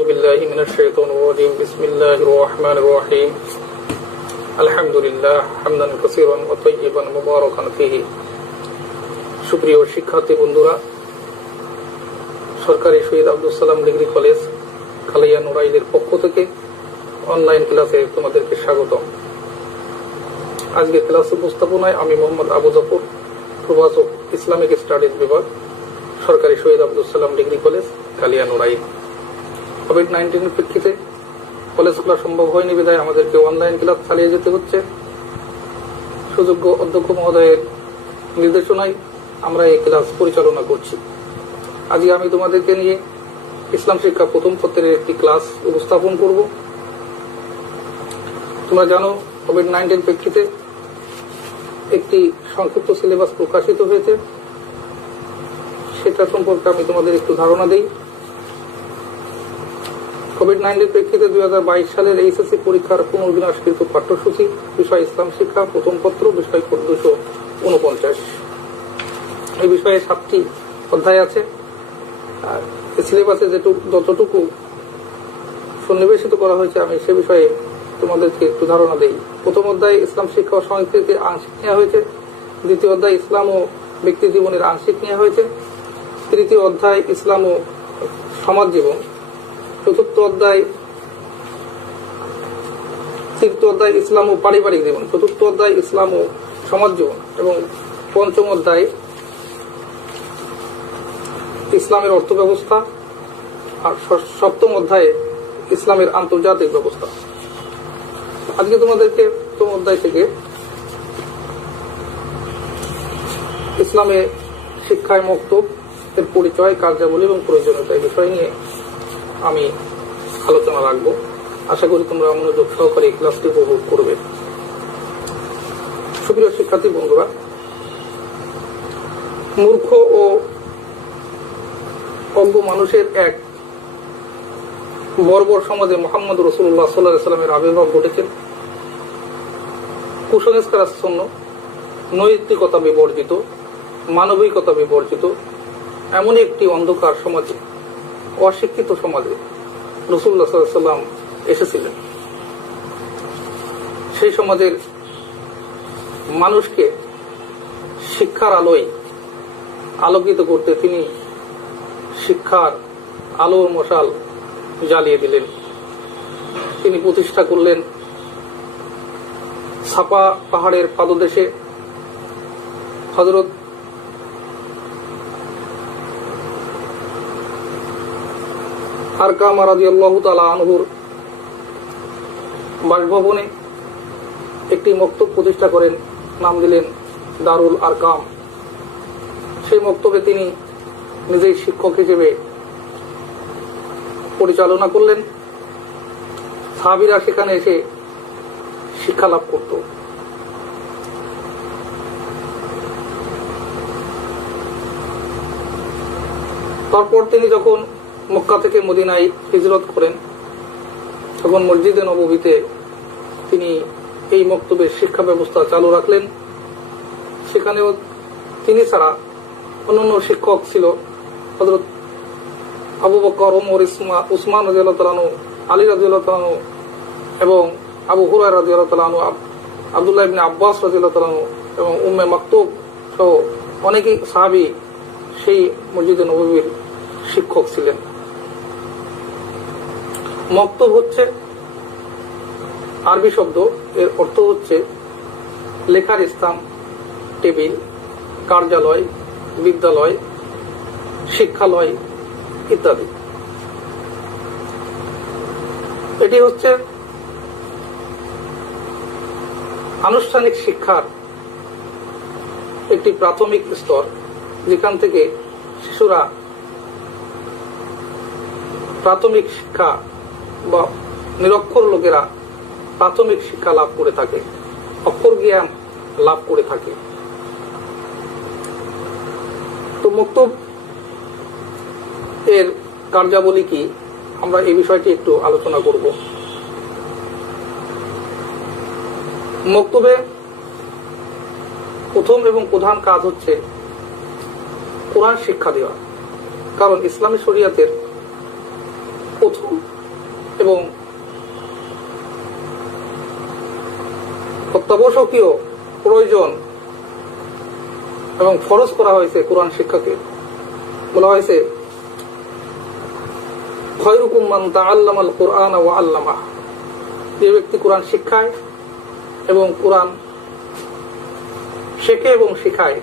أعوذ بالله من الشيطان الرجيم بسم الله الرحمن الرحيم الحمد لله حمدا كثيرا وطيبا مباركا فيه সুপ্রিয় শিক্ষার্থী বন্ধুরা, সরকারি শহীদ আব্দুল সালাম ডিগ্রি কলেজ খালিয়া নুরাইলের পক্ষ থেকে অনলাইন ক্লাসে তোমাদেরকে স্বাগত। আজকে ক্লাস উপস্থাপনায় আমি মোহাম্মদ আবু জাফর, প্রভাষক ইসলামিক স্টাডিজ বিভাগ, সরকারি শহীদ Abdul Salam degree college Khalia নুরাইল। COVID-19 এর প্রেক্ষিতে কলেজ খোলা সম্ভব হয়নি বিধায় আমাদেরকে অনলাইন ক্লাস চালিয়ে যেতে হচ্ছে। সুযোগ্য অধ্যক্ষ মহোদয়ের নির্দেশনায় আমরা এই ক্লাস পরিচালনা করছি। আজকে আমি তোমাদেরকে নিয়ে ইসলাম শিক্ষা প্রথম পত্রের একটি ক্লাস উপস্থাপন করব। তোমরা জানো, কোভিড-19 প্রেক্ষিতে একটি সংক্ষিপ্ত সিলেবাস প্রকাশিত হয়েছে, সেটা সম্পর্কে আমি তোমাদের একটু ধারণা দিই। কোভিড-19 প্রেক্ষিতে 2022 সালের এইচএসসি পরীক্ষার পুনর্বিন্যাসকৃত পাঠ্যসূচি, বিষয় ইসলাম শিক্ষা, প্রথম পত্র, বিষয় 249। এই বিষয়ে 7টি অধ্যায় আছে। আর সিলেবাসে যতটুকু সন্নিবেশিত করা হয়েছে আমি সে বিষয়ে তোমাদেরকে একটু ধারণা দেই। প্রথম অধ্যায় ইসলাম শিক্ষা ও সংস্কৃতির আংশিক নেওয়া হয়েছে। দ্বিতীয় অধ্যায় ইসলাম ও ব্যক্তি জীবনের আংশিক নেওয়া হয়েছে। তৃতীয় অধ্যায় ইসলাম ও সমাজ জীবন। চতুর্থ অধ্যায় ইসলাম ও পারিবারিক জীবন। চতুর্থ অধ্যায় ইসলাম ও সমাজ জীবন এবং পঞ্চম অধ্যায় ইসলামের অর্থ ব্যবস্থা, আর সপ্তম অধ্যায়ে ইসলামের আন্তর্জাতিক ব্যবস্থা। আজকে তোমাদেরকে প্রথম অধ্যায় থেকে ইসলামে শিক্ষায় মক্তব এর পরিচয়, কার্যাবলী এবং প্রয়োজনীয়তা এই বিষয় নিয়ে আমি আলোচনা রাখব। আশা করি তোমরা মনোযোগ সহকারে এই ক্লাসটি উপভোগ করবে। সুপ্রিয় শিক্ষার্থী বন্ধুরা, মূর্খ ও অজ্ঞ মানুষের এক বর্বর সমাজে মুহাম্মদ রাসূলুল্লাহ সাল্লাল্লাহু আলাইহি ওয়াসাল্লামের আবির্ভাব ঘটেছে। কুসংস্কারাচ্ছন্ন, নৈতিকতা বিবর্জিত, মানবিকতা বিবর্জিত এমন একটি অন্ধকার সমাজে, অশিক্ষিত সমাজে রাসূলুল্লাহ সাল্লাল্লাহু আলাইহি ওয়াসাল্লাম এসেছিলেন। সেই সমাজের মানুষকে শিক্ষার আলোয় আলোকিত করতে তিনি শিক্ষার আলোর মশাল জ্বালিয়ে দিলেন। তিনি প্রতিষ্ঠা করলেন সাফা পাহাড়ের পাদদেশে হযরত আরকাম রাদিয়াল্লাহু তাআলা আনহুর বাসভবনে একটি মক্তব প্রতিষ্ঠা করেন, নাম দিলেন দারুল আরকাম। সেই মক্তবে তিনি নিজেই শিক্ষক হিসেবে পরিচালনা করলেন। সাহাবীরা সেখানে এসে শিক্ষা লাভ করত। তারপর তিনি যখন মক্কা থেকে মদিনায় হিজরত করেন, তখন মসজিদে নববীতে তিনি এই মক্তবের শিক্ষা ব্যবস্থা চালু রাখলেন। সেখানেও তিনি ছাড়া অন্যান্য শিক্ষক ছিল হযরত আবু বকর, ওমর, উসমান রাদিয়াল্লাহু তাআলা আনহু, আলী রাদিয়াল্লাহু তাআলা আনহু এবং আবু হুরায়রা রাদিয়াল্লাহু তাআলা আনহু, আব্দুল্লাহ ইবনে আব্বাস রাদিয়াল্লাহু তাআলা আনহু এবং উম্মে মাকতুম সহ অনেকেই সাহাবী সেই মসজিদে নববীর শিক্ষক ছিলেন। মক্তব হচ্ছে আরবি শব্দ, এর অর্থ হচ্ছে লেখার স্থান, টেবিল, কার্যালয়, বিদ্যালয়, শিক্ষালয় ইত্যাদি। এটি হচ্ছে আনুষ্ঠানিক শিক্ষার একটি প্রাথমিক স্তর, যেখান থেকে শিশুরা প্রাথমিক শিক্ষা বা নিরক্ষর লোকেরা প্রাথমিক শিক্ষা লাভ করে থাকে, অক্ষর জ্ঞান লাভ করে থাকে। তো মক্তব এর কার্যাবলী কি, আমরা এই বিষয়টি একটু আলোচনা করব। মক্তবে প্রথম এবং প্রধান কাজ হচ্ছে কোরআন শিক্ষা দেওয়া। কারণ ইসলামী শরিয়াতের প্রথম অত্যাবশ্যকীয় প্রয়োজন এবং ফরজ করা হয়েছে কোরআন শিক্ষাকে। বলা হয়েছে খায়রুকুম মান তাআল্লামাল কুরআন ওয়া আল্লামাহ, যে ব্যক্তি কোরআন শিক্ষায় এবং কোরআন শেখে এবং শেখায়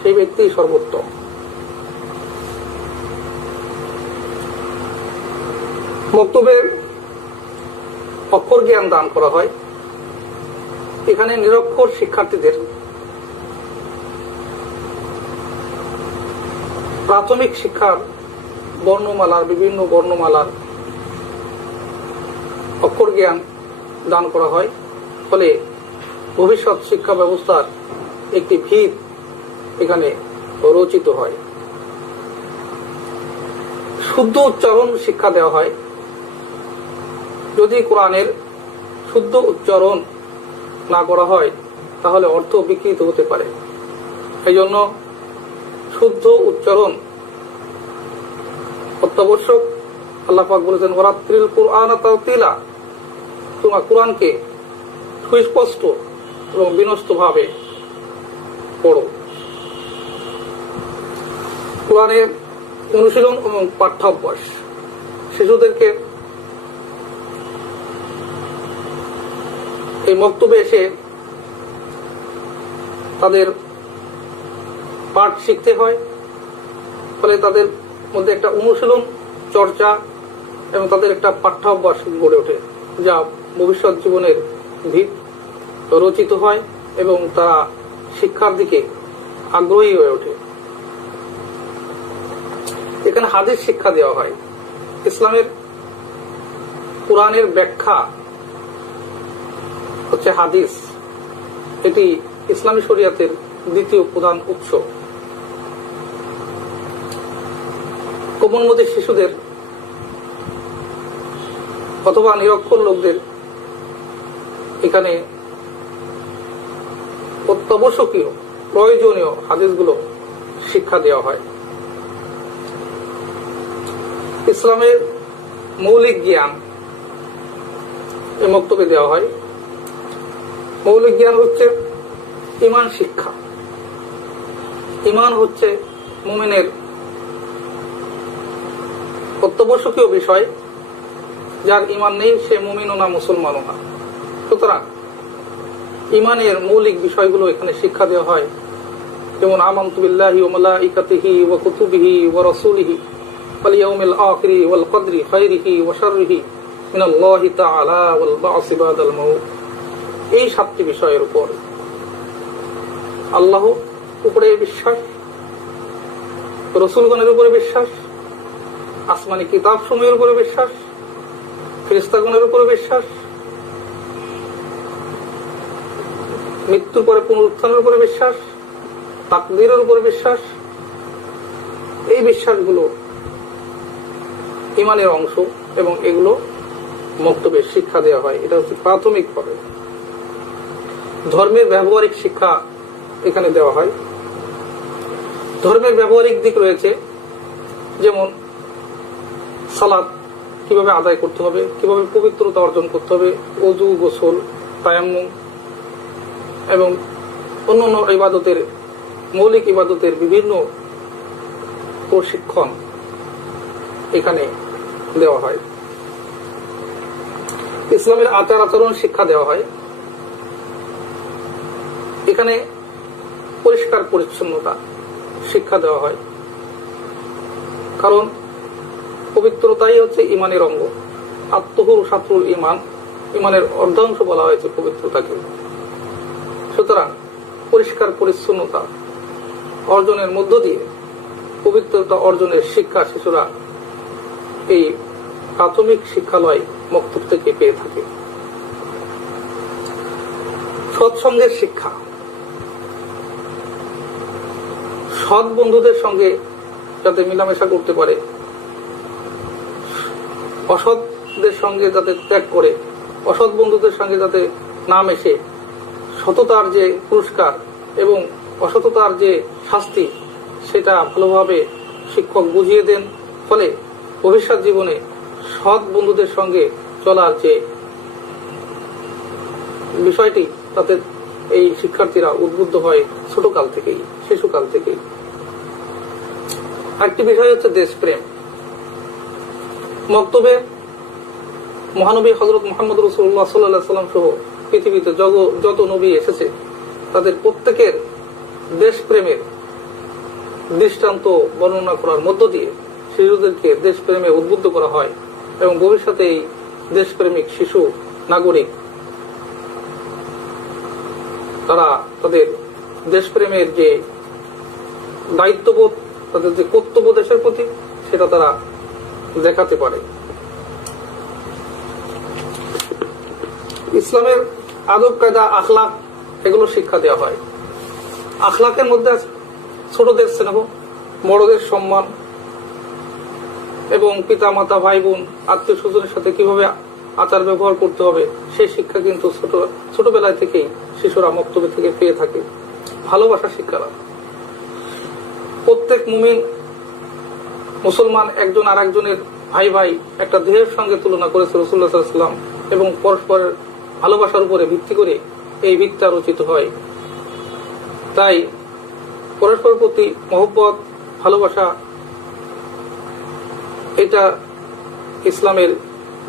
সেই ব্যক্তি সর্বোত্তম। বক্তব্যে অক্ষর জ্ঞান দান করা হয়। এখানে নিরক্ষর শিক্ষার্থীদের প্রাথমিক শিক্ষার বর্ণমালার বিভিন্ন বর্ণমালার অক্ষর জ্ঞান দান করা হয়। ফলে ভবিষ্যৎ শিক্ষা ব্যবস্থার একটি ভিত এখানে রচিত হয়। শুদ্ধ উচ্চারণ শিক্ষা দেওয়া হয়। যদি কোরআনের শুদ্ধ উচ্চারণ না করা হয় তাহলে অর্থ বিকৃত হতে পারে। এই জন্য শুদ্ধ উচ্চারণ অত্যাবশ্যক। আল্লাহ পাক বলেছেন ওয়ারাত্তিল কুরআন তারতিলা, তোমরা কোরআনকে সুস্পষ্ট এবং বিনষ্ট ভাবে পড়ো। কোরআনের অনুশীলন এবং পাঠ্যাভ্যাস, শিশুদেরকে এই মক্তবে এসে তাদের পাঠ শিখতে হয়। ফলে তাদের মধ্যে একটা অনুশীলন, চর্চা এবং তাদের একটা পাঠ্যাভ্যাস গড়ে ওঠে, যা ভবিষ্যৎ জীবনের ভিত রচিত হয় এবং তারা শিক্ষার দিকে আগ্রহী হয়ে ওঠে। এখানে হাদিস শিক্ষা দেওয়া হয়। ইসলামের কোরআনের ব্যাখ্যা হচ্ছে হাদিস। এটি ইসলামী শরিয়াতের দ্বিতীয় প্রধান উৎস। কোমলমতি শিশুদের অথবা নিরক্ষর লোকদের এখানে অত্যাবশ্যকীয় প্রয়োজনীয় হাদিসগুলো শিক্ষা দেওয়া হয়। ইসলামের মৌলিক জ্ঞান এই বক্তব্যে দেওয়া হয়। মৌলিক জ্ঞান হচ্ছে ঈমান শিক্ষা। ঈমান হচ্ছে মুমিনের অত্যাবশ্যকীয় বিষয়। যার ঈমান নেই সে মুমিনও না, মুসলমানও না। সুতরাং ঈমানের মৌলিক বিষয়গুলো এখানে শিক্ষা দেওয়া হয়। যেমন আমানতু বিল্লাহি ওয়া মালাইকাতিহি ওয়া কুতুবিহি ওয়া রাসূলিহি ওয়াল ইয়াউমিল আখিরি ওয়াল কদরি খায়রিহি ওয়া শাররিহি মিনাল্লাহি তাআলা ওয়াল বা'সি বাদাল মাউত। এই সাতটি বিষয়ের উপর আল্লাহ উপরে বিশ্বাস, রাসূলগণের উপরে বিশ্বাস, আসমানি কিতাব সমূহের উপরে বিশ্বাস, ফেরেশতাগণের উপরে বিশ্বাস, মৃত্যুর পরে পুনরুত্থানের উপরে বিশ্বাস, তাকদীরের উপরে বিশ্বাস। এই বিশ্বাসগুলো ঈমানের অংশ এবং এগুলো মক্তবে শিক্ষা দেওয়া হয়। এটা হচ্ছে প্রাথমিক ভাবে। ধর্মের ব্যবহারিক শিক্ষা এখানে দেওয়া হয়। ধর্মের ব্যবহারিক দিক রয়েছে, যেমন সালাত কিভাবে আদায় করতে হবে, কিভাবে পবিত্রতা অর্জন করতে হবে, ওযু, গোসল, তায়াম্মুম এবং অন্যান্য ইবাদতের, মৌলিক ইবাদতের বিভিন্ন প্রশিক্ষণ এখানে দেওয়া হয়। ইসলামের আচার আচরণ শিক্ষা দেওয়া হয়। এখানে পরিষ্কার পরিচ্ছন্নতা শিক্ষা দেওয়া হয়, কারণ পবিত্রতাই হচ্ছে ঈমানের অঙ্গ। আত্মহুর শাত্রুল ঈমান, ঈমানের অর্ধাংশ বলা হয়েছে পবিত্রতাকে। সুতরাং পরিষ্কার পরিচ্ছন্নতা অর্জনের মধ্য দিয়ে পবিত্রতা অর্জনের শিক্ষা শিশুরা এই প্রাথমিক শিক্ষালয় মক্তব থেকে পেয়ে থাকে। সৎসঙ্গের শিক্ষা, সৎ বন্ধুদের সঙ্গে যাতে মেলামেশা করতে পারে, অসৎদের সঙ্গে যাতে ত্যাগ করে, অসৎ বন্ধুদের সঙ্গে যাতে না মেশে সততার যে পুরস্কার এবং অসততার যে শাস্তি সেটা ভালোভাবে শিক্ষক বুঝিয়ে দেন। ফলে ভবিষ্যৎ জীবনে সৎ বন্ধুদের সঙ্গে চলার যে বিষয়টি তাতে এই শিক্ষার্থীরা উদ্বুদ্ধ হয় ছোটকাল থেকেই, শিশুকাল থেকেই। আরেকটি বিষয় হচ্ছে দেশপ্রেম। মক্তবে মহানবী হযরত মুহাম্মদ রাসূলুল্লাহ সাল্লাল্লাহু আলাইহি ওয়াসাল্লাম সহ পৃথিবীতে যত নবী এসেছে তাদের প্রত্যেকের দেশপ্রেমের দৃষ্টান্ত বর্ণনা করার মধ্য দিয়ে শিশুদেরকে দেশপ্রেমে উদ্বুদ্ধ করা হয় এবং ভবিষ্যতে এই দেশপ্রেমিক শিশু নাগরিক তারা তাদের দেশপ্রেমের যে দায়িত্ববোধ, তাদের যে কর্তব্য দেশের প্রতি, সেটা তারা দেখাতে পারে। ইসলামের আদব কায়দা, আখলাক, এগুলো শিক্ষা দেওয়া হয়। আখলাকের মধ্যে আছে ছোটদের স্নেহ, বড়দের সম্মান এবং পিতা মাতা, ভাই বোন, আত্মীয় স্বজনের সাথে কিভাবে আচার ব্যবহার করতে হবে সেই শিক্ষা কিন্তু ছোটবেলায় থেকেই শিশুরা মক্তবে থেকে পেয়ে থাকে। ভালোবাসার শিক্ষা। প্রত্যেক মুমিন মুসলমান একজন আর একজনের ভাই ভাই একটা দেহের সঙ্গে তুলনা করেছে রাসূলুল্লাহ সাল্লাল্লাহু আলাইহি ওয়াসাল্লাম, এবং পরস্পরের ভালোবাসার উপরে ভিত্তি করে এই ভিত্তিটা রচিত হয়। তাই পরস্পরের প্রতি মহব্বত, ভালোবাসা, এটা ইসলামের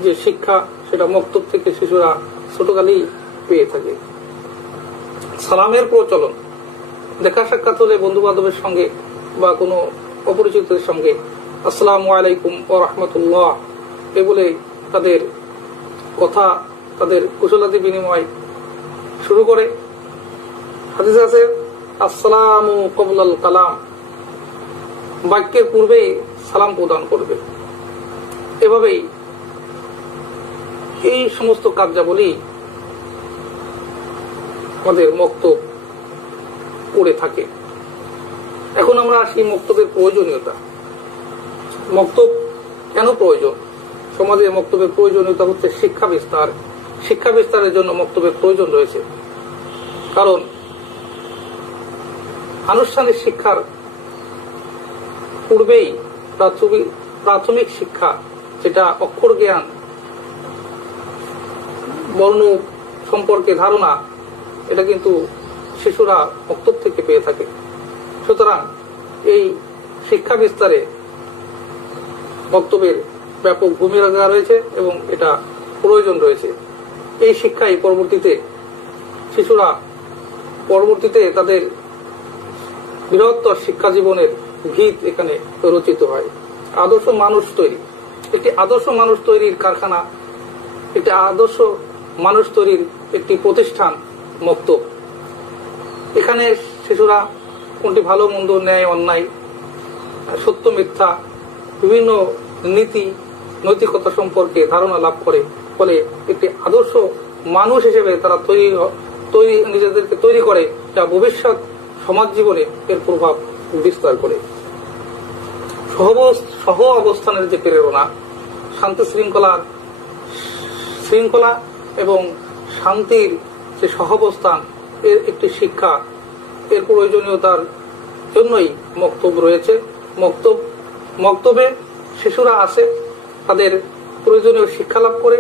যে শিক্ষা সেটা মক্তব থেকে শিশুরা ছোটকালেই পেয়ে থাকে। সালামের প্রচলন, দেখা সাক্ষাৎ হলে বন্ধু বান্ধবের সঙ্গে বা কোনো অপরিচিতদের সঙ্গে আসসালামু আলাইকুম ওয়া রাহমাতুল্লাহ এ বলে তাদের কথা, তাদের কুশলাদি বিনিময় শুরু করে। হাদিসে আছে আসসালামু ক্বাবলাল কালাম, বাক্যের পূর্বেই সালাম প্রদান করবে। এভাবেই এই সমস্ত কার্যাবলী আমাদের মক্তব করে থাকে। এখন আমরা আসি মক্তবের প্রয়োজনীয়তা। মক্তব কেন প্রয়োজন? সমাজে মক্তবের প্রয়োজনীয়তা হচ্ছে শিক্ষা বিস্তার। শিক্ষা বিস্তারের জন্য মক্তবের প্রয়োজন রয়েছে। কারণ আনুষ্ঠানিক শিক্ষার পূর্বেই প্রাথমিক শিক্ষা, যেটা অক্ষর জ্ঞান, বর্ণ সম্পর্কে ধারণা, এটা কিন্তু শিশুরা মক্তব থেকে পেয়ে থাকে। সুতরাং এই শিক্ষা বিস্তারে মক্তবের ব্যাপক ভূমিকা রয়েছে এবং এটা প্রয়োজন রয়েছে। এই শিক্ষাই পরবর্তীতে তাদের বৃহত্তর শিক্ষা জীবনের ভিত এখানে রচিত হয়। আদর্শ মানুষ তৈরি, একটি আদর্শ মানুষ তৈরির কারখানা, একটি আদর্শ মানুষ তৈরির একটি প্রতিষ্ঠান মক্তব। এখানে শিশুরা কোনটি ভালো মন্দ, ন্যায় অন্যায়, সত্য মিথ্যা, বিভিন্ন নীতি নৈতিকতা সম্পর্কে ধারণা লাভ করে। ফলে একটি আদর্শ মানুষ হিসেবে তারা নিজেদেরকে তৈরি করে, যা ভবিষ্যৎ সমাজ জীবনে এর প্রভাব বিস্তার করে। সহ অবস্থানের যে প্রেরণা, শান্তি শৃঙ্খলা এবং শান্তির যে সহাবস্থান, এর একটি শিক্ষা, এর প্রয়োজনীয়তার জন্যই মক্তব রয়েছে। মক্তবে শিশুরা আসে, তাদের প্রয়োজনীয় শিক্ষা লাভ করে,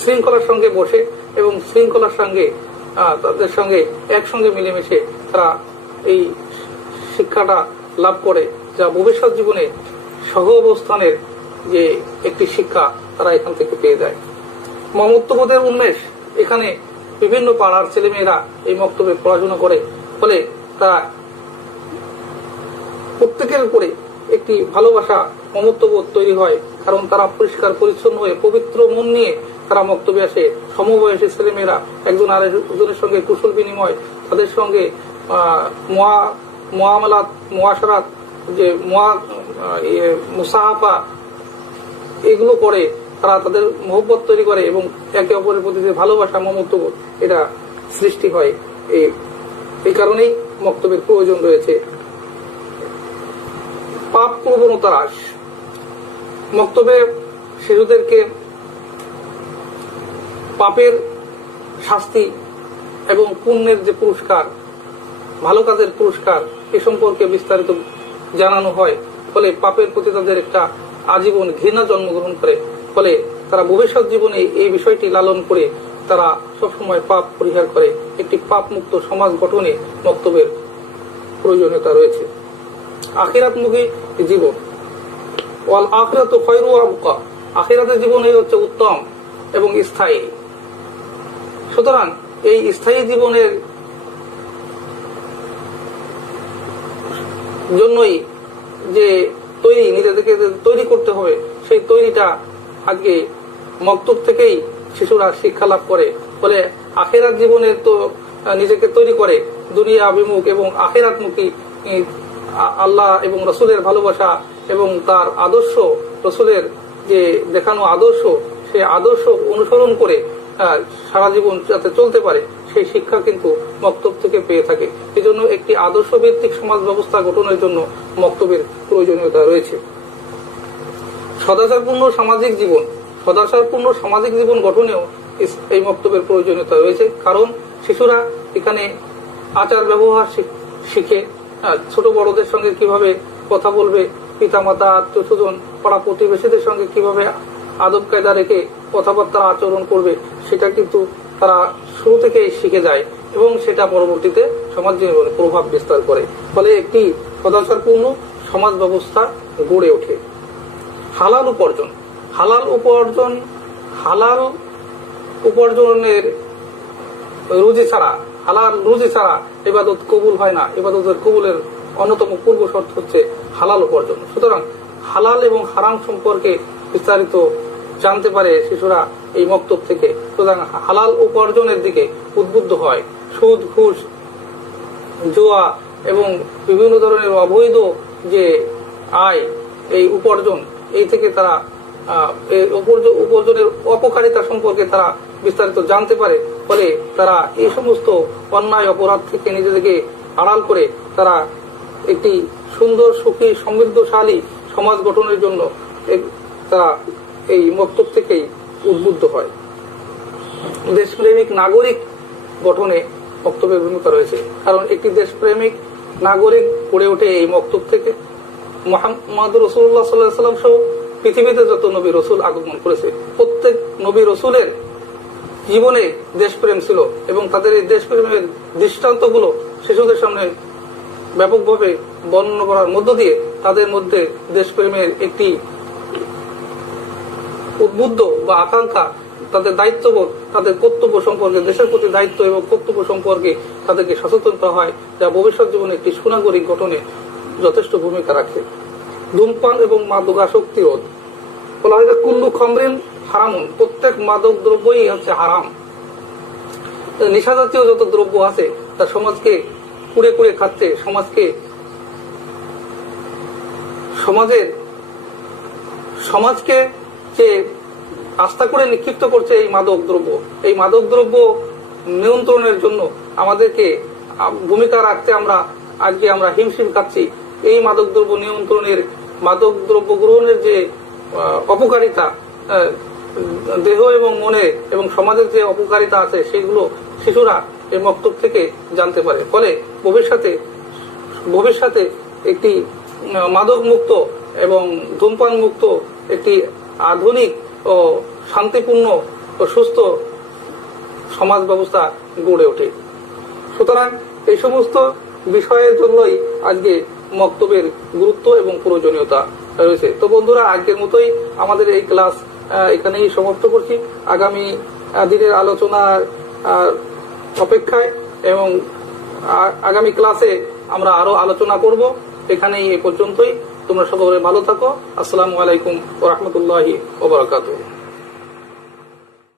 শৃঙ্খলার সঙ্গে বসে এবং শৃঙ্খলার সঙ্গে তাদের সঙ্গে একসঙ্গে মিলেমিশে তারা এই শিক্ষাটা লাভ করে, যা ভবিষ্যৎ জীবনে সহ অবস্থানের যে একটি শিক্ষা তারা এখান থেকে পেয়ে যায়। মমত্ববোধের উন্মেষ, এখানে বিভিন্ন পাড়ার ছেলেমেয়েরা এই মক্তবে পড়াশোনা করে, ফলে তারা প্রত্যেকের উপরে একটি ভালোবাসা, মমত্ববোধ তৈরি হয়। কারণ তারা পরিষ্কার পরিচ্ছন্ন হয়ে পবিত্র মন নিয়ে তারা মক্তবে আসে। সমবয়সী ছেলেমেয়েরা একজন আরেকজনের সঙ্গে কুশল বিনিময়, তাদের সঙ্গে মুআমালাত, মুআশারাত, যে মুসাহাফা, এগুলো করে তারা তাদের মহব্বত তৈরি করে এবং একে অপরের প্রতি যে ভালোবাসা, মমত্ববোধ, এটা সৃষ্টি হয়। এই কারণেই মক্তবের প্রয়োজন রয়েছে। পাপ প্রবণতা হ্রাস, মক্তবে শিশুদেরকে পাপের শাস্তি এবং পুণ্যের যে পুরস্কার, ভালো কাজের পুরস্কার, এ সম্পর্কে বিস্তারিত জানানো হয়। ফলে পাপের প্রতি তাদের একটা আজীবন ঘৃণা জন্মগ্রহণ করে। ফলে তারা ভবিষ্যৎ জীবনে এই বিষয়টি লালন করে তারা সবসময় পাপ পরিহার করে একটি পাপ মুক্ত সমাজ গঠনে মক্তবের প্রয়োজনীয়তা রয়েছে। আখিরাতমুখী জীবন, ওয়াল আখিরাতু খায়রু ওয়া আবকা, আখিরাতের জীবনই হচ্ছে উত্তম এবং স্থায়ী। সুতরাং এই স্থায়ী জীবনের জন্যই যে নিজেদেরকে তৈরি করতে হবে, সেই তৈরিটা আজকে মক্তব থেকেই শিশুরা শিক্ষা লাভ করে। ফলে আখিরাত জীবনের তো নিজেকে তৈরি করে দুনিয়া অভিমুখ এবং আখিরাতমুখী, আল্লাহ এবং রসুলের ভালোবাসা এবং তার আদর্শ, রসুলের যে দেখানো আদর্শ, সেই আদর্শ অনুসরণ করে সারা জীবন যাতে চলতে পারে সেই শিক্ষা কিন্তু মক্তব থেকে পেয়ে থাকে। এজন্য একটি আদর্শ ভিত্তিক সমাজ ব্যবস্থা গঠনের জন্য মক্তবের প্রয়োজনীয়তা রয়েছে। সদাচারপূর্ণ সামাজিক জীবন গঠনেও এই মক্তবের প্রয়োজনীয়তা রয়েছে। কারণ শিশুরা এখানে আচার ব্যবহার শিখে, ছোট বড়দের সঙ্গে কিভাবে কথা বলবে, পিতামাতা, আত্মীয় স্বজন, পাড়া প্রতিবেশীদের সঙ্গে কিভাবে আদব কায়দা রেখে কথাবার্তা আচরণ করবে, সেটা কিন্তু তারা শুরু থেকেই শিখে যায় এবং সেটা পরবর্তীতে সমাজ জীবনে প্রভাব বিস্তার করে। ফলে একটি সদাচারপূর্ণ সমাজ ব্যবস্থা গড়ে ওঠে। হালাল উপার্জনের হালাল রুজি ছাড়া ইবাদত কবুল হয় না। ইবাদতের কবুলের অন্যতম পূর্ব শর্ত হচ্ছে হালাল উপার্জন। সুতরাং হালাল এবং হারাম সম্পর্কে বিস্তারিত জানতে পারে শিশুরা এই মক্তব থেকে। সুতরাং হালাল উপার্জনের দিকে উদ্বুদ্ধ হয়। সুদ, ঘুষ, জুয়া এবং বিভিন্ন ধরনের অবৈধ যে আয়, এই উপার্জন, এই থেকে তারা উপার্জনের অপকারিতা সম্পর্কে তারা বিস্তারিত জানতে পারে। ফলে তারা এই সমস্ত অন্যায় অপরাধ থেকে নিজেদেরকে আড়াল করে তারা একটি সুন্দর, সুখী, সমৃদ্ধশালী সমাজ গঠনের জন্য তারা এই মক্তব থেকেই উদ্বুদ্ধ হয়। দেশপ্রেমিক নাগরিক গঠনে মক্তবের ভূমিকা রয়েছে। কারণ একটি দেশপ্রেমিক নাগরিক গড়ে ওঠে এই মক্তব থেকে। মুহাম্মদ রাসূলুল্লাহ সাল্লাল্লাহু আলাইহি ওয়াসাল্লাম সহ পৃথিবীতে যত নবী রসুল আগমন করেছে, প্রত্যেক নবী রসুলের জীবনে দেশপ্রেম ছিল এবং তাদের এই দেশপ্রেমের দৃষ্টান্তগুলো শিশুদের সামনে ব্যাপকভাবে বর্ণনা করার মধ্য দিয়ে তাদের মধ্যে দেশপ্রেমের একটি উদ্বুদ্ধ বা আকাঙ্ক্ষা, তাদের দায়িত্ববোধ, তাদের কর্তব্য সম্পর্কে, দেশের প্রতি দায়িত্ব এবং কর্তব্য সম্পর্কে তাদেরকে সচেতন করা হয়, যা ভবিষ্যৎ জীবনে একটি সুনাগরিক গঠনে যথেষ্ট ভূমিকা রাখে। ধূমপান এবং মাদকাসক্তি রোধ, বলা হয় কুল্লু খামরিন হারামুন, প্রত্যেক মাদক দ্রব্যই হচ্ছে হারাম। নেশা জাতীয় যত দ্রব্য আছে তা সমাজকে কুড়ে কুড়ে খাচ্ছে, সমাজকে যে আস্থা করে নিক্ষিপ্ত করছে এই মাদক দ্রব্য নিয়ন্ত্রণের জন্য আমাদেরকে ভূমিকা রাখতে আজকে আমরা হিমশিম খাচ্ছি। এই মাদক দ্রব্য নিয়ন্ত্রণের, মাদক দ্রব্য গ্রহণের যে অপকারিতা দেহ এবং মনে এবং সমাজের যে অপকারিতা আছে, সেগুলো শিশুরা এই মক্তব থেকে জানতে পারে। ফলে ভবিষ্যতে একটি মাদক মুক্ত এবং ধূমপান মুক্ত একটি আধুনিক ও শান্তিপূর্ণ ও সুস্থ সমাজ ব্যবস্থা গড়ে ওঠে। সুতরাং এই সমস্ত বিষয়ের জন্যই আজকে মক্তবের গুরুত্ব এবং প্রয়োজনীয়তা রয়েছে। তো বন্ধুরা, আজকের মতোই আমাদের এই ক্লাস এখানেই সমাপ্ত করছি। আগামী দিনের আলোচনার অপেক্ষায় এবং আগামী ক্লাসে আমরা আরো আলোচনা করব। এখানেই এ পর্যন্তই। তোমরা সকলে ভালো থাকো। আসসালামু আলাইকুম ওয়া রাহমাতুল্লাহি ওয়া বারাকাতুহু।